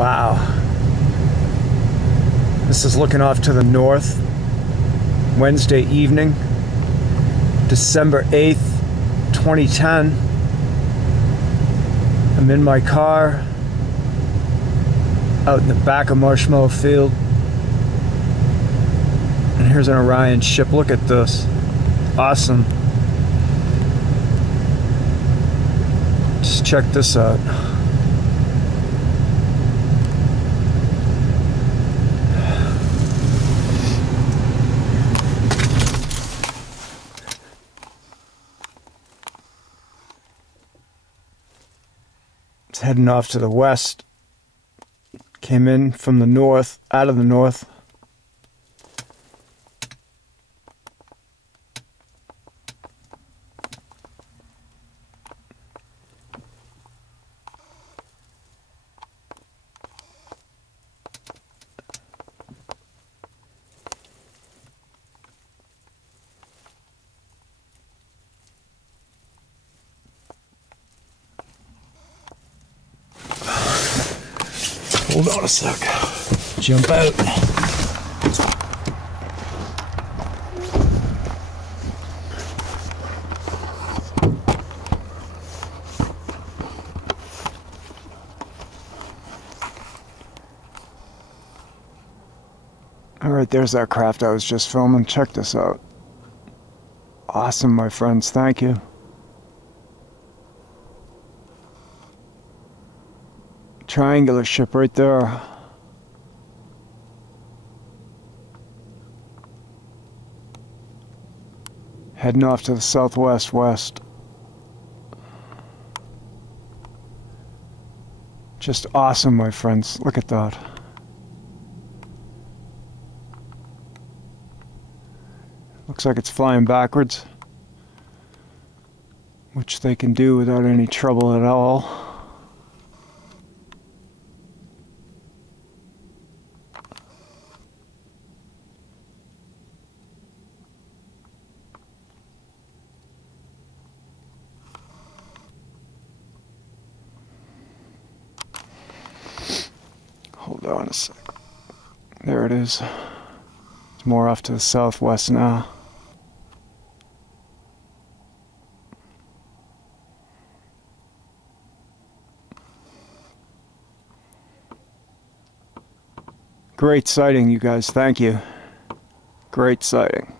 Wow. This is looking off to the north. Wednesday evening, December 8th, 2010. I'm in my car out in the back of Marshmallow Field. And here's an Orion ship. Look at this. Awesome. Just check this out. It's heading off to the west. Came in from the north, out of the north. Hold on a sec. Jump out. Alright, there's that craft I was just filming. Check this out. Awesome, my friends. Thank you. Triangular ship right there. Heading off to the southwest west. Just awesome, my friends. Look at that. Looks like it's flying backwards, which they can do without any trouble at all. Hold on a sec. There it is. It's more off to the southwest now. Great sighting, you guys. Thank you. Great sighting.